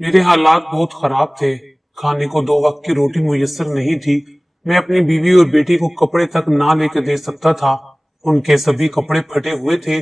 میرے حالات بہت خراب تھے۔ کھانے کو 2 وقت کی روٹی میسر نہیں تھی۔ میں اپنی بیوی اور بیٹی کو کپڑے تک نہ لے کے دے سکتا تھا۔ ان کے سبھی کپڑے پھٹے ہوئے تھے۔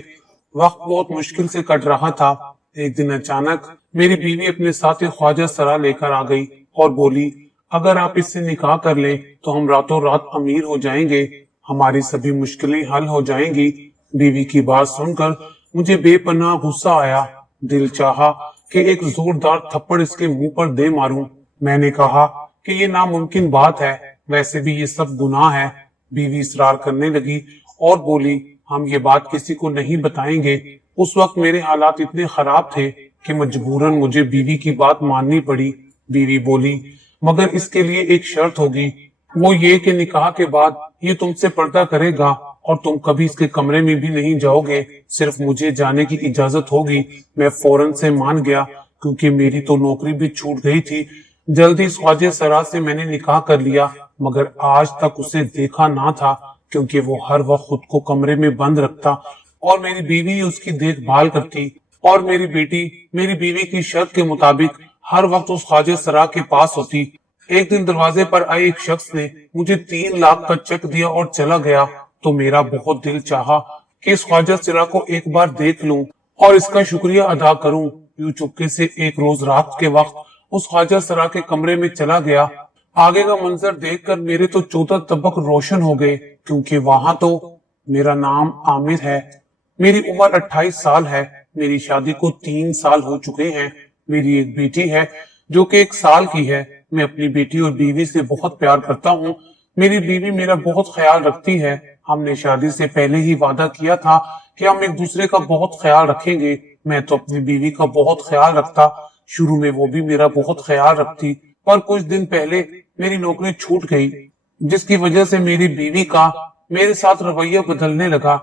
وقت بہت مشکل سے کٹ رہا تھا۔ ایک دن اچانک میری بیوی اپنے ساتھ خواجہ سرا لے کر آ گئی اور بولی، اگر آپ اس سے نکاح کر لیں تو ہم راتوں رات امیر ہو جائیں گے، ہماری سبھی مشکلیں حل ہو جائیں گی۔ بیوی کی بات سن کر مجھے بے پناہ غصہ آیا۔ دل چاہا کہ ایک زوردار تھپڑ اس کے منہ پر دے ماروں۔ میں نے کہا کہ یہ ناممکن بات ہے، ویسے بھی یہ سب گناہ ہے۔ بیوی اصرار کرنے لگی اور بولی، ہم یہ بات کسی کو نہیں بتائیں گے۔ اس وقت میرے حالات اتنے خراب تھے کہ مجبوراً مجھے بیوی کی بات ماننی پڑی۔ بیوی بولی، مگر اس کے لیے ایک شرط ہوگی، وہ یہ کہ نکاح کے بعد یہ تم سے پردہ کرے گا اور تم کبھی اس کے کمرے میں بھی نہیں جاؤ گے، صرف مجھے جانے کی اجازت ہوگی۔ میں فوراً سے مان گیا کیونکہ میری تو نوکری بھی چھوٹ گئی تھی۔ جلدی اس خواجہ سرا سے میں نے نکاح کر لیا، مگر آج تک اسے دیکھا نہ تھا کیونکہ وہ ہر وقت خود کو کمرے میں بند رکھتا اور میری بیوی اس کی دیکھ بھال کرتی، اور میری بیٹی میری بیوی کی شرط کے مطابق ہر وقت اس خواجہ سرا کے پاس ہوتی۔ ایک دن دروازے پر آئے ایک شخص نے مجھے 3 لاکھ کا چیک دیا اور چلا گیا، تو میرا بہت دل چاہا کہ اس خواجہ سرا کو ایک بار دیکھ لوں اور اس کا شکریہ ادا کروں۔ یوں چپکے سے ایک روز رات کے وقت اس خواجہ سرا کے کمرے میں چلا گیا۔ آگے کا منظر دیکھ کر میرے تو 14 طبق روشن ہو گئے، کیونکہ وہاں تو میرا نام عامر ہے، میری عمر 28 سال ہے، میری شادی کو 3 سال ہو چکے ہیں، میری ایک بیٹی ہے جو کہ 1 سال کی ہے۔ میں اپنی بیٹی اور بیوی سے بہت پیار کرتا ہوں۔ میری بیوی میرا بہت خیال رکھتی ہے۔ ہم نے شادی سے پہلے ہی وعدہ کیا تھا کہ ہم ایک دوسرے کا بہت خیال رکھیں گے۔ میں تو اپنی بیوی کا بہت خیال رکھتا، شروع میں وہ بھی میرا بہت خیال رکھتی، پر کچھ دن پہلے میری نوکری چھوٹ گئی، جس کی وجہ سے میری بیوی کا میرے ساتھ رویہ بدلنے لگا۔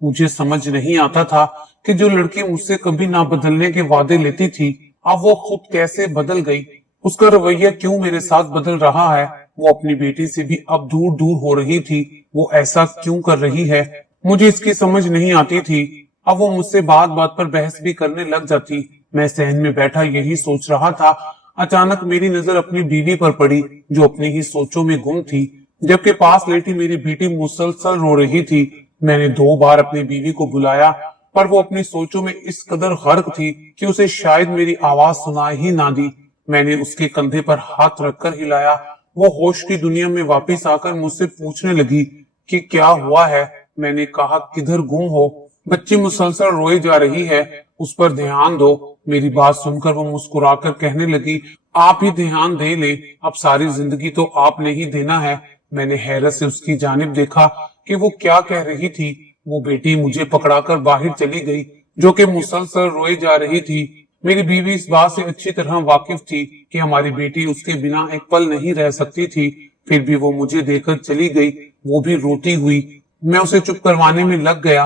مجھے سمجھ نہیں آتا تھا کہ جو لڑکی مجھ سے کبھی نہ بدلنے کے وعدے لیتی تھی، اب وہ خود کیسے بدل گئی، اس کا رویہ کیوں میرے ساتھ بدل رہا ہے۔ وہ اپنی بیٹی سے بھی اب دور دور ہو رہی تھی، وہ ایسا کیوں کر رہی ہے، مجھے اس کی سمجھ نہیں آتی تھی۔ اب وہ مجھ سے بات بات پر بحث بھی کرنے لگ جاتی۔ میں صحن میں بیٹھا یہی سوچ رہا تھا، اچانک میری نظر اپنی بیوی پر پڑی جو اپنی ہی سوچوں میں گم تھی، جبکہ پاس لیٹی میری بیٹی مسلسل رو رہی تھی۔ میں نے 2 بار اپنی بیوی کو بلایا، پر وہ اپنی سوچوں میں اس قدر غرق تھی کہ اسے شاید میری آواز سنائی ہی نہ دی۔ میں نے اس کے کندھے پر ہاتھ رکھ کر ہلایا۔ وہ ہوش کی دنیا میں واپس آ کر مجھ سے پوچھنے لگی کہ کیا ہوا ہے۔ میں نے کہا، کدھر گم ہو؟ بچی مسلسل روئی جا رہی ہے، اس پر دھیان دو۔ میری بات سن کر وہ مسکرا کر کہنے لگی، آپ ہی دھیان دے لیں، اب ساری زندگی تو آپ نے ہی دینا ہے۔ میں نے حیرت سے اس کی جانب دیکھا کہ وہ کیا کہہ رہی تھی۔ وہ بیٹی مجھے پکڑا کر باہر چلی گئی جو کہ مسلسل روئی جا رہی تھی۔ میری بیوی اس بات سے اچھی طرح واقف تھی کہ ہماری بیٹی اس کے بنا ایک پل نہیں رہ سکتی تھی، پھر بھی وہ مجھے دے کر چلی گئی، وہ بھی روتی ہوئی۔ میں اسے چپ کروانے میں لگ گیا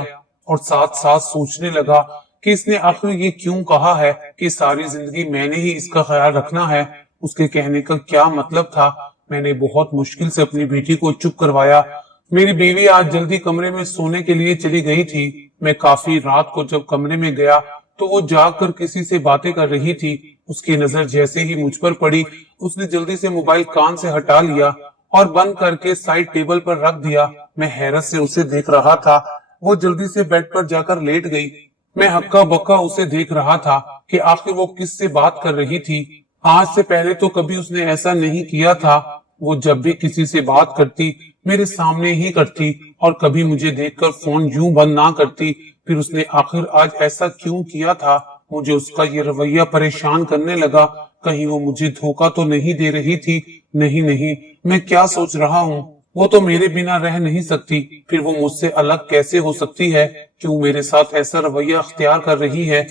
اور ساتھ ساتھ سوچنے لگا کہ اس نے آخر یہ کیوں کہا ہے کہ ساری زندگی میں نے ہی اس کا خیال رکھنا ہے۔ اس کے کہنے کا کیا مطلب تھا؟ میں نے بہت مشکل سے اپنی بیٹی کو چپ کروایا۔ میری بیوی آج جلدی کمرے میں سونے کے لیے چلی گئی تھی۔ میں کافی رات کو جب کمرے میں گیا تو وہ جاگ کر کسی سے باتیں کر رہی تھی۔ اس کی نظر جیسے ہی مجھ پر پڑی، اس نے جلدی سے موبائل کان سے ہٹا لیا اور بند کر کے سائڈ ٹیبل پر رکھ دیا۔ میں حیرت سے اسے دیکھ رہا تھا۔ وہ جلدی سے بیڈ پر جا کر لیٹ گئی۔ میں ہکا بکا اسے دیکھ رہا تھا کہ آخر وہ کس سے بات کر رہی تھی۔ آج سے پہلے تو کبھی اس نے ایسا نہیں کیا تھا۔ وہ جب بھی کسی سے بات کرتی میرے سامنے ہی کرتی اور کبھی مجھے دیکھ کر فون یوں بند نہ کرتی۔ پھر اس نے آخر آج ایسا کیوں کیا تھا؟ مجھے اس کا یہ رویہ پریشان کرنے لگا۔ کہیں وہ مجھے دھوکہ تو نہیں دے رہی تھی؟ نہیں، میں کیا سوچ رہا ہوں؟ وہ تو میرے بنا رہ نہیں سکتی، پھر وہ مجھ سے الگ کیسے ہو سکتی ہے؟ کیوں میرے ساتھ ایسا رویہ اختیار کر رہی ہے؟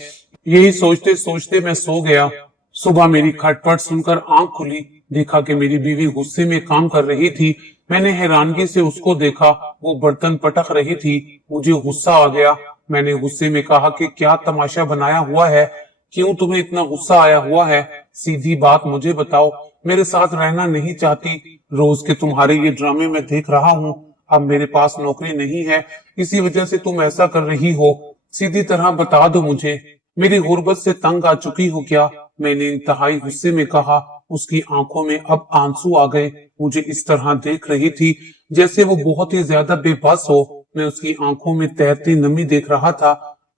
یہی سوچتے سوچتے میں سو گیا۔ صبح میری کھٹ پٹ سن کر آنکھ کھلی، دیکھا کہ میری بیوی غصے میں کام کر رہی تھی۔ میں نے حیرانگی سے اس کو دیکھا، وہ برتن پٹک رہی تھی۔ مجھے غصہ آ گیا۔ میں نے غصے میں کہا کہ کیا تماشا بنایا ہوا ہے؟ کیوں تمہیں اتنا غصہ آیا ہوا ہے؟ سیدھی بات مجھے بتاؤ، میرے ساتھ رہنا نہیں چاہتی؟ روز کے تمہارے یہ ڈرامے میں دیکھ رہا ہوں۔ اب میرے پاس نوکری نہیں ہے، اسی وجہ سے تم ایسا کر رہی ہو۔ سیدھی طرح بتا دو مجھے، میری غربت سے تنگ آ چکی ہو کیا؟ मैंने इंतहाई गुस्से में कहा। उसकी आंखों में अब आंसू आ गए। मुझे इस तरह देख रही थी जैसे वो बहुत ही ज्यादा बेबस हो। मैं उसकी आंखों में तैरती नमी देख रहा था।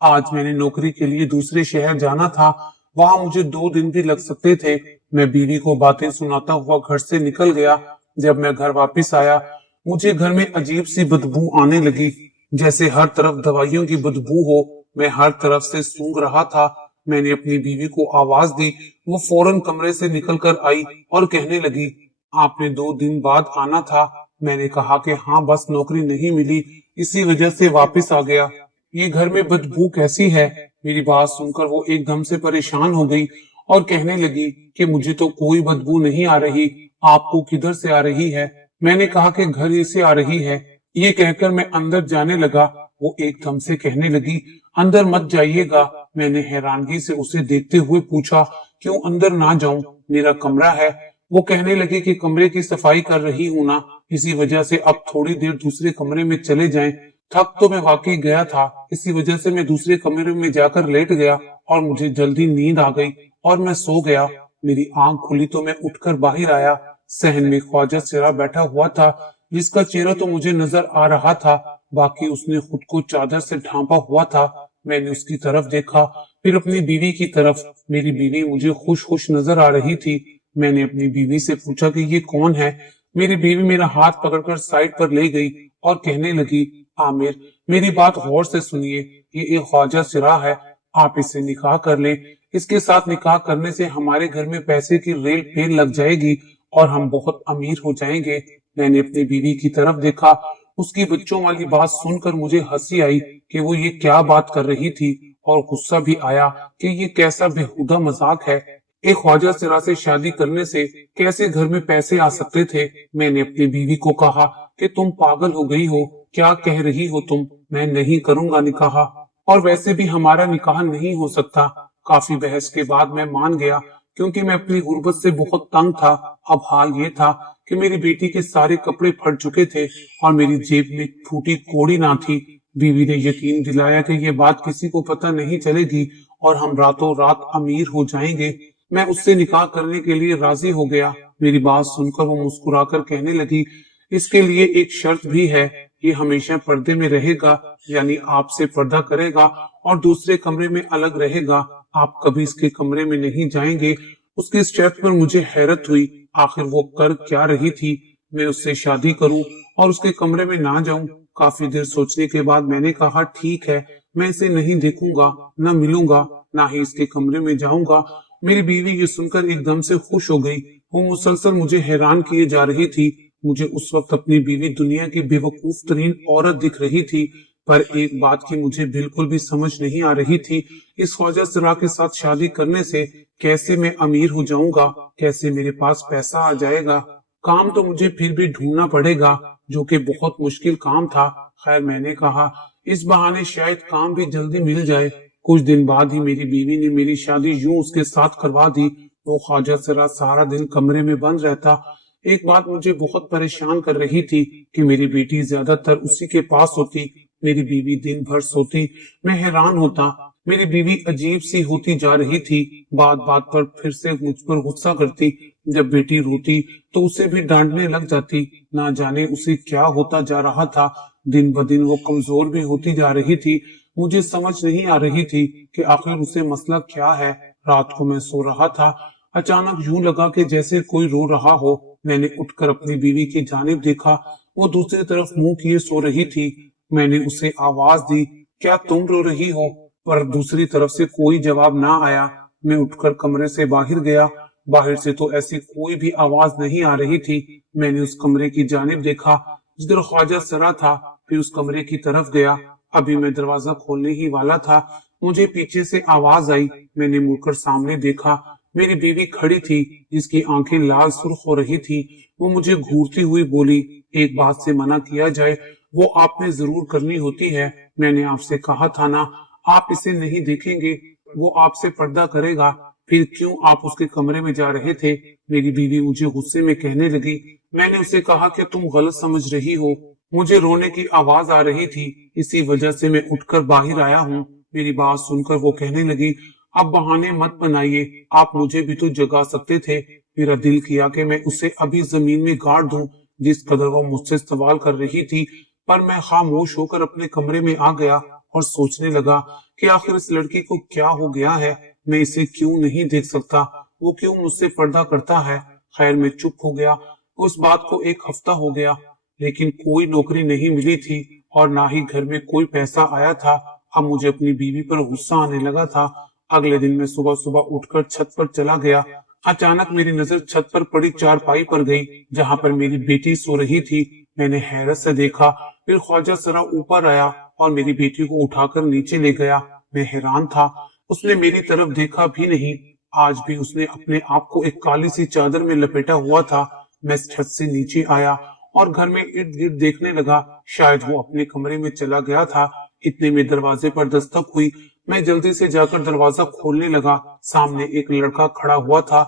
आज मैंने नौकरी के लिए दूसरे शहर जाना था। वहां मुझे 2 दिन भी लग सकते थे। मैं बीवी को बातें सुनाता हुआ घर से निकल गया। जब मैं घर वापस आया, मुझे घर में अजीब सी बदबू आने लगी, जैसे हर तरफ दवाइयों की बदबू हो। मैं हर तरफ से सूंघ रहा था। मैंने अपनी बीवी को आवाज दी। वो फौरन कमरे से निकल कर आई और कहने लगी, आपने 2 दिन बाद आना था। मैंने कहा कि हाँ, बस नौकरी नहीं मिली, इसी वजह से वापस आ गया। ये घर में बदबू कैसी है? मेरी बात सुनकर वो एकदम से परेशान हो गई और कहने लगी कि मुझे तो कोई बदबू नहीं आ रही, आपको किधर से आ रही है? मैंने कहा कि घर ही से आ रही है। ये कहकर मैं अंदर जाने लगा। वो एकदम से कहने लगी, अंदर मत जाइएगा। मैंने हैरानगी से उसे देखते हुए पूछा, क्यों अंदर ना जाऊं? मेरा कमरा है। वो कहने लगी कि कमरे की सफाई कर रही हूं ना, इसी वजह से अब थोड़ी देर दूसरे कमरे में चले जाएं। थक तो मैं वाकई गया था, इसी वजह से मैं दूसरे कमरे में जाकर लेट गया और मुझे जल्दी नींद आ गई और मैं सो गया। मेरी आंख खुली तो मैं उठकर बाहर आया। सहन में ख्वाजा सिरा बैठा हुआ था, जिसका चेहरा तो मुझे नजर आ रहा था, बाकी उसने खुद को चादर से ढांपा हुआ था। मैंने उसकी तरफ देखा, फिर अपनी बीवी की तरफ। मेरी बीवी मुझे खुश खुश नजर आ रही थी। मैंने अपनी बीवी से पूछा कि ये कौन है? मेरी बीवी मेरा हाथ पकड़कर साइड पर ले गई और कहने लगी, आमिर, मेरी बात गौर से सुनिए, ये एक ख्वाजा सिरा है, आप इससे निकाह कर लें। इसके साथ निकाह करने से हमारे घर में पैसे की रेल पेल लग जाएगी और हम बहुत अमीर हो जाएंगे। मैंने अपनी बीवी की तरफ देखा। उसकी बच्चों वाली बात सुनकर मुझे हंसी आई कि वो ये क्या बात कर रही थी, और गुस्सा भी आया कि ये कैसा बेहुदा मजाक है। एक ख्वाजा सिरा से शादी करने से कैसे घर में पैसे आ सकते थे? मैंने अपनी बीवी को कहा कि तुम पागल हो गई हो, क्या कह रही हो तुम? मैं नहीं करूंगा निकाह, और वैसे भी हमारा निकाह नहीं हो सकता। काफी बहस के बाद मैं मान गया, क्योंकि मैं अपनी गुर्बत से बहुत तंग था। अब हाल ये था कि मेरी बेटी के सारे कपड़े फट चुके थे और मेरी जेब में फूटी कौड़ी ना थी। बीवी ने यकीन दिलाया कि ये बात किसी को पता नहीं चलेगी और हम रातों रात अमीर हो जाएंगे। मैं उससे निकाह करने के लिए राजी हो गया। मेरी बात सुनकर वो मुस्कुराकर कहने लगी, इसके लिए एक शर्त भी है, ये हमेशा पर्दे में रहेगा, यानी आपसे पर्दा करेगा और दूसरे कमरे में अलग रहेगा। आप कभी इसके कमरे में नहीं जाएंगे। उसकी इस शर्त पर मुझे हैरत हुई। आखिर वो कर क्या रही थी? मैं उससे शादी करूं और उसके कमरे में ना जाऊं? काफी देर सोचने के बाद मैंने कहा, ठीक है, मैं इसे नहीं देखूंगा, न मिलूंगा, ना ही इसके कमरे में जाऊंगा। मेरी बीवी ये सुनकर एकदम से खुश हो गई। वो मुसलसल मुझे हैरान किए जा रही थी। मुझे उस वक्त अपनी बीवी दुनिया की बेवकूफ तरीन औरत दिख रही थी, पर एक बात की मुझे बिल्कुल भी समझ नहीं आ रही थी, इस ख्वाजा सिरा के साथ शादी करने से कैसे मैं अमीर हो जाऊंगा, कैसे मेरे पास पैसा आ जाएगा। काम तो मुझे फिर भी ढूंढना पड़ेगा, जो कि बहुत मुश्किल काम था। खैर, मैंने कहा, इस बहाने शायद काम भी जल्दी मिल जाए। कुछ दिन बाद ही मेरी बीवी ने मेरी शादी यूं उसके साथ करवा दी। वो ख्वाजा सिरा सारा दिन कमरे में बंद रहता। एक बात मुझे बहुत परेशान कर रही थी कि मेरी बेटी ज्यादातर उसी के पास होती, मेरी बीवी दिन भर सोती। मैं हैरान होता, मेरी बीवी अजीब सी होती जा रही थी। बात बात पर फिर से मुझ पर गुस्सा करती। जब बेटी रोती तो उसे भी डांटने लग जाती। ना जाने उसे क्या होता जा रहा था। दिन ब दिन वो कमजोर भी होती जा रही थी। मुझे समझ नहीं आ रही थी कि आखिर उसे मसला क्या है। रात को मैं सो रहा था, अचानक यूं लगा कि जैसे कोई रो रहा हो। मैंने उठकर अपनी बीवी की जानिब देखा। वो दूसरी तरफ मुंह किए सो रही थी। मैंने उसे आवाज दी, क्या तुम रो रही हो? पर दूसरी तरफ से कोई जवाब ना आया। मैं उठकर कमरे से बाहर गया। बाहर से तो ऐसी कोई भी आवाज नहीं आ रही थी। मैंने उस कमरे की जानिब देखा जिधर ख्वाजा सिरा था, फिर उस कमरे की तरफ गया। अभी मैं दरवाजा खोलने ही वाला था, मुझे पीछे से आवाज आई। मैंने मुड़कर सामने देखा। मेरी बीवी खड़ी थी, जिसकी आंखें लाल सुर्ख हो रही थी। वो मुझे घूरती हुई बोली, एक बात से मना किया जाए, वो आपने जरूर करनी होती है। मैंने आपसे कहा था ना, आप इसे नहीं देखेंगे, वो आपसे पर्दा करेगा, फिर क्यों आप उसके कमरे में जा रहे थे? मेरी बीवी मुझे गुस्से में कहने लगी। मैंने उसे कहा कि तुम गलत समझ रही हो, मुझे रोने की आवाज आ रही थी, इसी वजह से मैं उठकर बाहर आया हूँ। मेरी बात सुनकर वो कहने लगी, अब बहाने मत बनाइए, आप मुझे भी तो जगा सकते थे। मेरा दिल किया कि मैं उसे अभी जमीन में गाड़ दूं, जिस कदर वो मुझसे सवाल कर रही थी, पर मैं खामोश होकर अपने कमरे में आ गया और सोचने लगा कि आखिर इस लड़की को क्या हो गया है, मैं इसे क्यों नहीं देख सकता, वो क्यों मुझसे पर्दा करता है। खैर मैं चुप हो गया। उस बात को एक हफ्ता हो गया, लेकिन कोई नौकरी नहीं मिली थी और ना ही घर में कोई पैसा आया था। अब मुझे अपनी बीवी पर गुस्सा आने लगा था। अगले दिन मैं सुबह सुबह उठकर छत पर चला गया। अचानक मेरी नजर छत पर पड़ी चारपाई पर गई, जहां पर मेरी बेटी सो रही थी। मैंने हैरत से देखा, फिर ख्वाजा सरा ऊपर आया और मेरी बेटी को उठाकर नीचे ले गया। मैं हैरान था, उसने मेरी तरफ देखा भी नहीं। आज भी उसने अपने आप को एक काली सी चादर में लपेटा हुआ था। मैं छत से नीचे आया और घर में इर्द गिर्द देखने लगा। शायद वो अपने कमरे में चला गया था। इतने में दरवाजे पर दस्तक हुई। मैं जल्दी से जाकर दरवाजा खोलने लगा। सामने एक लड़का खड़ा हुआ था।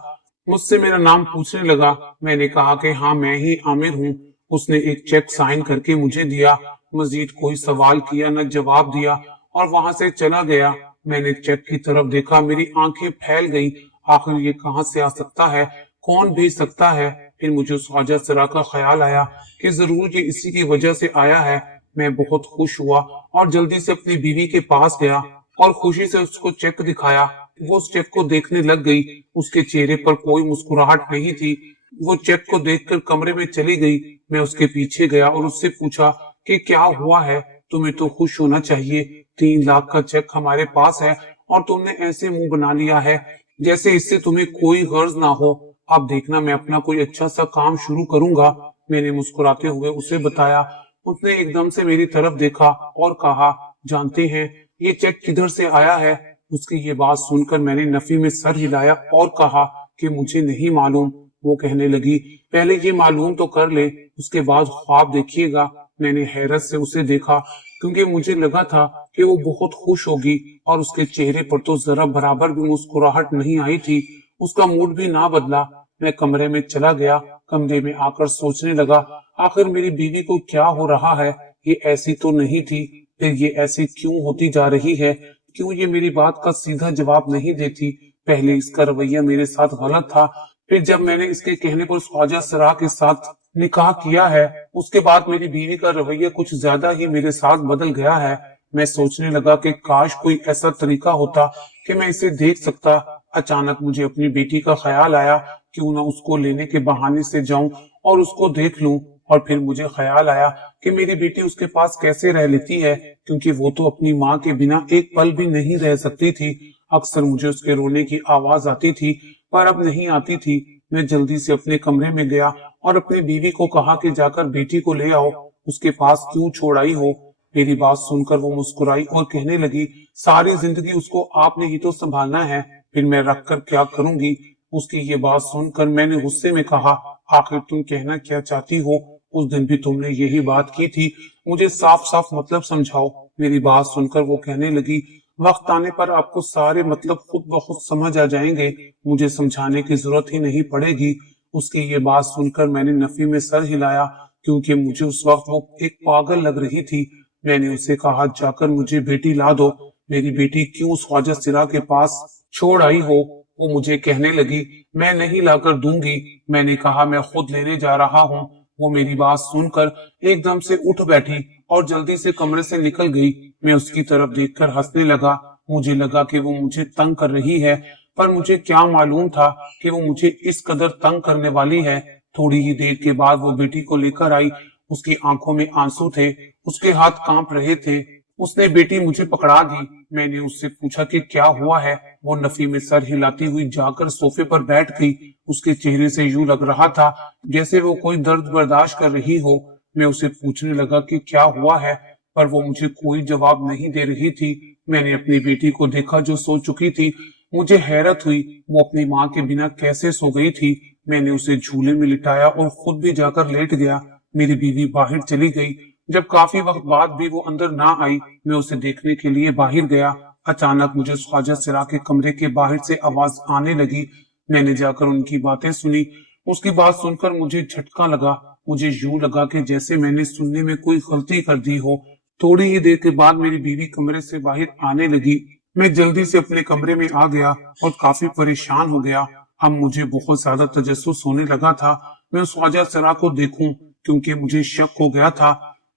मुझसे मेरा नाम पूछने लगा। मैंने कहा कि हाँ, मैं ही आमिर हूँ। उसने एक चेक साइन करके मुझे दिया। मजीद कोई सवाल किया न जवाब दिया और वहां से चला गया। मैंने चेक की तरफ देखा, मेरी आंखें फैल गईं। आखिर ये कहां से आ सकता है, कौन भेज सकता है। फिर मुझे उस ख्वाजा सरा का ख्याल आया कि जरूर ये इसी की वजह से आया है। मैं बहुत खुश हुआ और जल्दी से अपनी बीवी के पास गया और खुशी से उसको चेक दिखाया। वो उस चेक को देखने लग गई। उसके चेहरे पर कोई मुस्कुराहट नहीं थी। वो चेक को देखकर कमरे में चली गई। मैं उसके पीछे गया और उससे पूछा कि क्या हुआ है, तुम्हें तो खुश होना चाहिए। 3 लाख का चेक हमारे पास है और तुमने ऐसे मुंह बना लिया है जैसे इससे तुम्हें कोई गर्ज ना हो। अब देखना, मैं अपना कोई अच्छा सा काम शुरू करूंगा। मैंने मुस्कुराते हुए उसे बताया। उसने एकदम से मेरी तरफ देखा और कहा, जानते हैं ये चेक किधर से आया है। उसकी ये बात सुनकर मैंने नफी में सर हिलाया और कहा कि मुझे नहीं मालूम। वो कहने लगी, पहले ये मालूम तो कर ले, उसके बाद ख्वाब देखिएगा। मैंने हैरत से उसे देखा, क्योंकि मुझे लगा था कि वो बहुत खुश होगी और उसके चेहरे पर तो जरा बराबर भी मुस्कुराहट नहीं आई थी। उसका मूड भी ना बदला। मैं कमरे में चला गया। कमरे में आकर सोचने लगा, आखिर मेरी बीवी को क्या हो रहा है। ये ऐसी तो नहीं थी, फिर ये ऐसी क्यों होती जा रही है। क्यों ये मेरी बात का सीधा जवाब नहीं देती। पहले इसका रवैया मेरे साथ गलत था, फिर जब मैंने इसके कहने पर ख्वाजा सरा के साथ निकाह किया है, उसके बाद मेरी बीवी का रवैया कुछ ज्यादा ही मेरे साथ बदल गया है। मैं सोचने लगा कि काश कोई ऐसा तरीका होता कि मैं इसे देख सकता। अचानक मुझे अपनी बेटी का ख्याल आया, क्यों ना उसको लेने के बहाने से जाऊं और उसको देख लूं। और फिर मुझे ख्याल आया कि मेरी बेटी उसके पास कैसे रह लेती है, क्योंकि वो तो अपनी माँ के बिना एक पल भी नहीं रह सकती थी। अक्सर मुझे उसके रोने की आवाज आती थी, पर अब नहीं आती थी। मैं जल्दी से अपने कमरे में गया और अपनी बीवी को कहा कि जाकर बेटी को ले आओ, उसके पास क्यों छोड़ आई हो। मेरी बात सुनकर वो मुस्कुराई और कहने लगी, सारी जिंदगी उसको आपने ही तो संभालना है, फिर मैं रख कर क्या करूंगी। उसकी ये बात सुनकर मैंने गुस्से में कहा, आखिर तुम कहना क्या चाहती हो। उस दिन भी तुमने यही बात की थी, मुझे साफ साफ मतलब समझाओ। मेरी बात सुनकर वो कहने लगी, वक्त आने पर आपको सारे मतलब खुद ब खुद समझ आ जाएंगे, मुझे समझाने की जरूरत ही नहीं पड़ेगी। उसकी ये बात सुनकर मैंने नफी में सर हिलाया, क्योंकि मुझे उस वक्त वो एक पागल लग रही थी। मैंने उसे कहा, जाकर मुझे बेटी ला दो। मेरी बेटी क्यों उस ख्वाजा सिरा के पास छोड़ आई हो। वो मुझे कहने लगी, मैं नहीं लाकर दूंगी। मैंने कहा, मैं खुद लेने जा रहा हूँ। वो मेरी बात सुनकर एकदम से उठ बैठी और जल्दी से कमरे से निकल गई। मैं उसकी तरफ देखकर हंसने लगा। मुझे लगा कि वो मुझे तंग कर रही है, पर मुझे क्या मालूम था कि वो मुझे इस कदर तंग करने वाली है। थोड़ी ही देर के बाद वो बेटी को लेकर आई। उसकी आंखों में आंसू थे, उसके हाथ कांप रहे थे। उसने बेटी मुझे पकड़ा दी। मैंने उससे पूछा कि क्या हुआ है। वो नफी में सर हिलाती हुई जाकर सोफे पर बैठ गई। उसके चेहरे से यूं लग रहा था जैसे वो कोई दर्द बर्दाश्त कर रही हो। मैं उसे पूछने लगा कि क्या हुआ है, पर वो मुझे कोई जवाब नहीं दे रही थी। मैंने अपनी बेटी को देखा जो सो चुकी थी। मुझे हैरत हुई, वो अपनी माँ के बिना कैसे सो गई थी। मैंने उसे झूले में लिटाया और खुद भी जाकर लेट गया। मेरी बीवी बाहर चली गई। जब काफी वक्त बाद भी वो अंदर ना आई, मैं उसे देखने के लिए बाहर गया। अचानक मुझे ख्वाजा सिरा के कमरे के बाहर से आवाज आने लगी। मैंने जाकर उनकी बातें सुनी। उसकी बात सुनकर मुझे झटका लगा। मुझे यूं लगा कि जैसे मैंने सुनने में कोई गलती कर दी हो। थोड़ी ही देर के बाद मेरी बीवी कमरे से बाहर आने लगी। मैं जल्दी से अपने कमरे में आ गया और काफी परेशान हो गया। अब मुझे बहुत ज्यादा तजस्सुस होने लगा था मैं उस ख्वाजा सरा को देखूं, क्योंकि मुझे शक हो गया था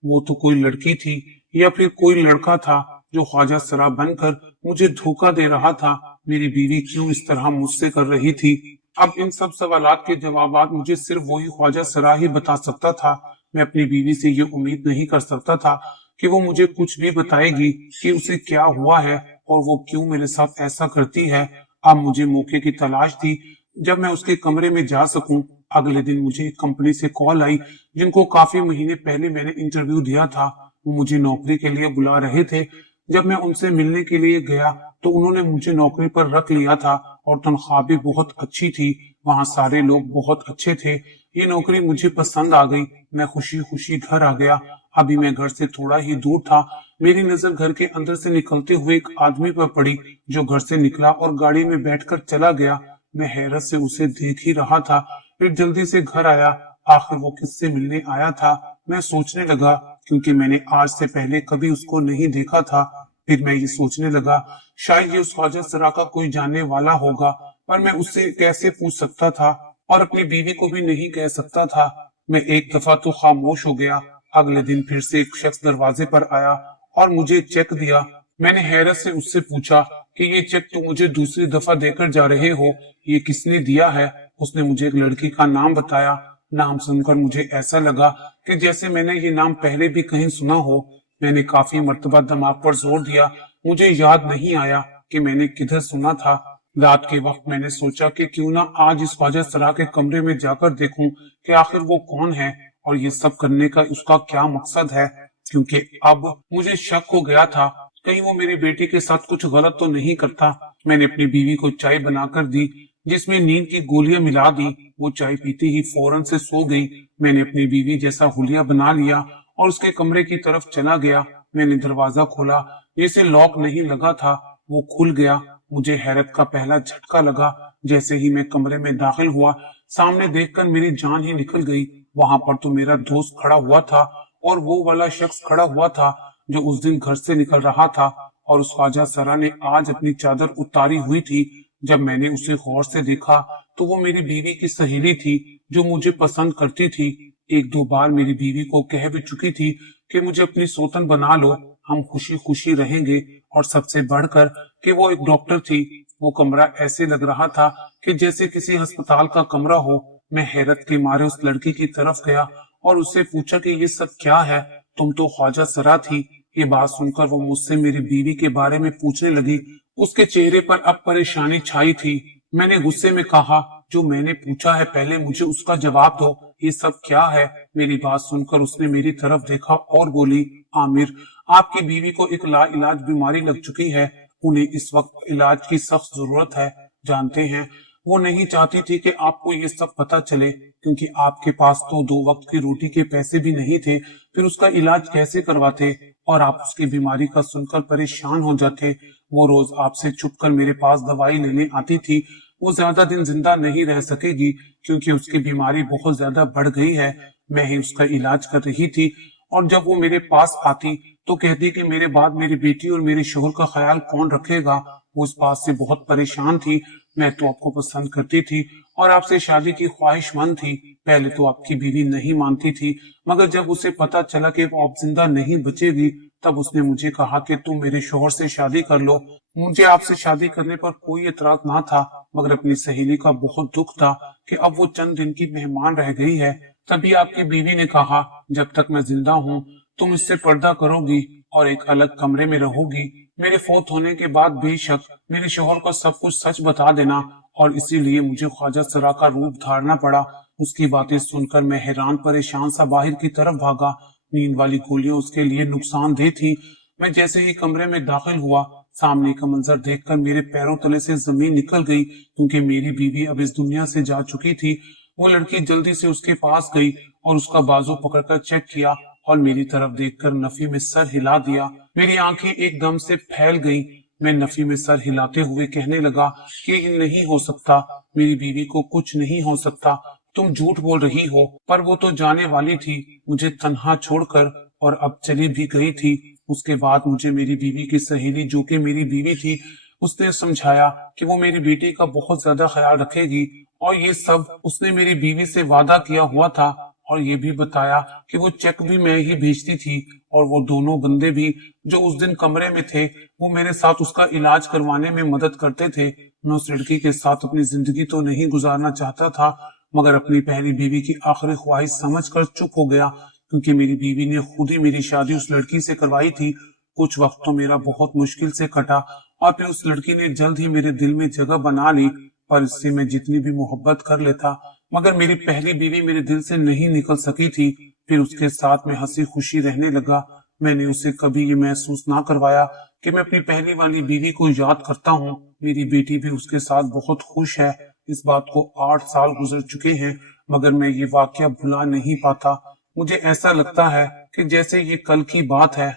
वो तो कोई लड़की थी या फिर कोई लड़का था जो ख्वाजा सरा बनकर मुझे धोखा दे रहा था। मेरी बीवी क्यों इस तरह मुझसे कर रही थी? अब इन सब सवालात के जवाब मुझे सिर्फ वही ख्वाजा सरा ही बता सकता था। मैं अपनी बीवी से ये उम्मीद नहीं कर सकता था कि वो मुझे कुछ भी बताएगी कि उसे क्या हुआ है और वो क्यों मेरे साथ ऐसा करती है। अब मुझे मौके की तलाश थी जब मैं उसके कमरे में जा सकूं। अगले दिन मुझे एक कंपनी से कॉल आई जिनको काफी महीने पहले मैंने इंटरव्यू दिया था। वो मुझे नौकरी के लिए बुला रहे थे। जब मैं उनसे मिलने के लिए गया तो उन्होंने मुझे नौकरी पर रख लिया था और तनख्वाह भी बहुत अच्छी थी। वहाँ सारे लोग बहुत अच्छे थे। ये नौकरी मुझे पसंद आ गई। मैं खुशी खुशी घर आ गया। अभी मैं घर से थोड़ा ही दूर था, मेरी नजर घर के अंदर से निकलते हुए एक आदमी पर पड़ी जो घर से निकला और गाड़ी में बैठकर चला गया। मैं हैरत से उसे देख ही रहा था, फिर जल्दी से घर आया। आखिर वो किससे मिलने आया था मैं सोचने लगा, क्योंकि मैंने आज से पहले कभी उसको नहीं देखा था। फिर मैं ये सोचने लगा शायद ये उस ख्वाजा सरा का कोई जानने वाला होगा, पर मैं उससे कैसे पूछ सकता था और अपनी बीवी को भी नहीं कह सकता था। मैं एक दफा तो खामोश हो गया। अगले दिन फिर से एक शख्स दरवाजे पर आया और मुझे चेक दिया। मैंने हैरत से उससे पूछा कि ये चेक तो मुझे दूसरी दफा देकर जा रहे हो, ये किसने दिया है? उसने मुझे एक लड़की का नाम बताया। नाम सुनकर मुझे ऐसा लगा कि जैसे मैंने ये नाम पहले भी कहीं सुना हो। मैंने काफी मर्तबा दिमाग पर जोर दिया, मुझे याद नहीं आया कि मैंने किधर सुना था। रात के वक्त मैंने सोचा कि क्यों ना आज इस ख्वाजा सरा के कमरे में जाकर देखूं कि आखिर वो कौन है और ये सब करने का उसका क्या मकसद है, क्योंकि अब मुझे शक हो गया था कहीं वो मेरी बेटी के साथ कुछ गलत तो नहीं करता। मैंने अपनी बीवी को चाय बनाकर दी जिसमें नींद की गोलियां मिला दी। वो चाय पीते ही फौरन से सो गई। मैंने अपनी बीवी जैसा हुलिया बना लिया और उसके कमरे की तरफ चला गया। मैंने दरवाजा खोला, जैसे लॉक नहीं लगा था वो खुल गया। मुझे हैरत का पहला झटका लगा। जैसे ही मैं कमरे में दाखिल हुआ, सामने देखकर मेरी जान ही निकल गई। वहां पर तो मेरा दोस्त खड़ा हुआ था और वो वाला शख्स खड़ा हुआ था जो उस दिन घर से निकल रहा था, और उस ख्वाजा सरा ने आज अपनी चादर उतारी हुई थी। जब मैंने उसे गौर से देखा तो वो मेरी बीवी की सहेली थी जो मुझे पसंद करती थी। एक दो बार मेरी बीवी को कह भी चुकी थी कि मुझे अपनी सौतन बना लो, हम खुशी खुशी रहेंगे। और सबसे बढ़कर कि वो एक डॉक्टर थी। वो कमरा ऐसे लग रहा था कि जैसे किसी अस्पताल का कमरा हो। मैं हैरत के मारे उस लड़की की तरफ गया और उससे पूछा कि ये सब क्या है? तुम तो ख्वाजा सरा थी। ये बात सुनकर वो मुझसे मेरी बीवी के बारे में पूछने लगी। उसके चेहरे पर अब परेशानी छाई थी। मैंने गुस्से में कहा, जो मैंने पूछा है पहले मुझे उसका जवाब दो, ये सब क्या है? मेरी बात सुनकर उसने मेरी तरफ देखा और बोली, आमिर, आपकी बीवी को एक लाइलाज बीमारी लग चुकी है। उन्हें इस वक्त इलाज की सख्त जरूरत है। जानते हैं, वो नहीं चाहती थी कि आपको ये सब पता चले, क्योंकि आपके पास तो दो वक्त की रोटी के पैसे भी नहीं थे। फिर उसका इलाज कैसे करवाते? और आप उसकी बीमारी का सुनकर परेशान हो जाते। वो रोज आपसे छुपकर मेरे पास दवाई लेने आती थी। वो ज्यादा दिन जिंदा नहीं रह सकेगी क्योंकि उसकी बीमारी बहुत ज्यादा बढ़ गई है। मैं ही उसका इलाज कर रही थी। और जब वो मेरे पास आती तो कहती कि मेरे बाद मेरी बेटी और मेरे शोहर का ख्याल कौन रखेगा। वो इस बात से बहुत परेशान थी। मैं तो आपको पसंद करती थी और आपसे शादी की ख्वाहिशमंद थी। पहले तो आपकी बीवी नहीं मानती थी, मगर जब उसे पता चला कि वो अब जिंदा नहीं बचेगी, तब उसने मुझे कहा कि तुम मेरे शोहर से शादी कर लो। मुझे आपसे शादी करने पर कोई एतराज ना था, मगर अपनी सहेली का बहुत दुख था कि अब वो चंद दिन की मेहमान रह गई है। तभी आपकी बीवी ने कहा, जब तक मैं जिंदा हूँ तुम इससे पर्दा करोगी और एक अलग कमरे में रहोगी। मेरे फौत होने के बाद बेशक मेरे शोहर को सब कुछ सच बता देना। और इसीलिए मुझे ख्वाजा सरा का रूप धारना पड़ा। उसकी बातें सुनकर मैं हैरान परेशान सा बाहर की तरफ भागा। नींद वाली गोलियां उसके लिए नुकसानदेह थी। मैं जैसे ही कमरे में दाखिल हुआ, सामने का मंजर देखकर मेरे पैरों तले से जमीन निकल गई, क्योंकि मेरी बीवी अब इस दुनिया से जा चुकी थी। वो लड़की जल्दी से उसके पास गई और उसका बाजू पकड़कर चेक किया और मेरी तरफ देखकर नफी में सर हिला दिया। मेरी आंखें एकदम से फैल गईं। मैं नफी में सर हिलाते हुए कहने लगा कि ये नहीं हो सकता, मेरी बीवी को कुछ नहीं हो सकता, तुम झूठ बोल रही हो। पर वो तो जाने वाली थी मुझे तन्हा छोड़कर, और अब चली भी गई थी। اس کے بعد مجھے میری بیوی کی سہیلی جو کہ میری بیوی تھی اس نے سمجھایا کہ وہ میری بیٹی کا بہت زیادہ خیال رکھے گی، اور یہ سب اس نے میری بیوی سے وعدہ کیا ہوا تھا، اور یہ بھی بتایا کہ وہ چیک بھی میں ہی بھیجتی تھی، اور وہ دونوں بندے بھی جو اس دن کمرے میں تھے وہ میرے ساتھ اس کا علاج کروانے میں مدد کرتے تھے۔ میں اس لڑکی کے ساتھ اپنی زندگی تو نہیں گزارنا چاہتا تھا، مگر اپنی پہلی بیوی کی آخری خواہش سمجھ کر چپ ہو گیا، کیونکہ میری بیوی نے خود ہی میری شادی اس لڑکی سے کروائی تھی۔ کچھ وقت تو میرا بہت مشکل سے کٹا، اور پھر اس لڑکی نے جلد ہی میرے دل میں جگہ بنا لی، پر اس سے میں جتنی بھی محبت کر لیتا مگر میری پہلی بیوی میرے دل سے نہیں نکل سکی تھی۔ پھر اس کے ساتھ میں ہنسی خوشی رہنے لگا۔ میں نے اسے کبھی یہ محسوس نہ کروایا کہ میں اپنی پہلی والی بیوی کو یاد کرتا ہوں۔ میری بیٹی بھی اس کے ساتھ بہت خوش ہے۔ اس بات کو 8 سال گزر چکے ہیں، مگر میں یہ واقعہ بھلا نہیں پاتا۔ مجھے ایسا لگتا ہے کہ جیسے یہ کل کی بات ہے۔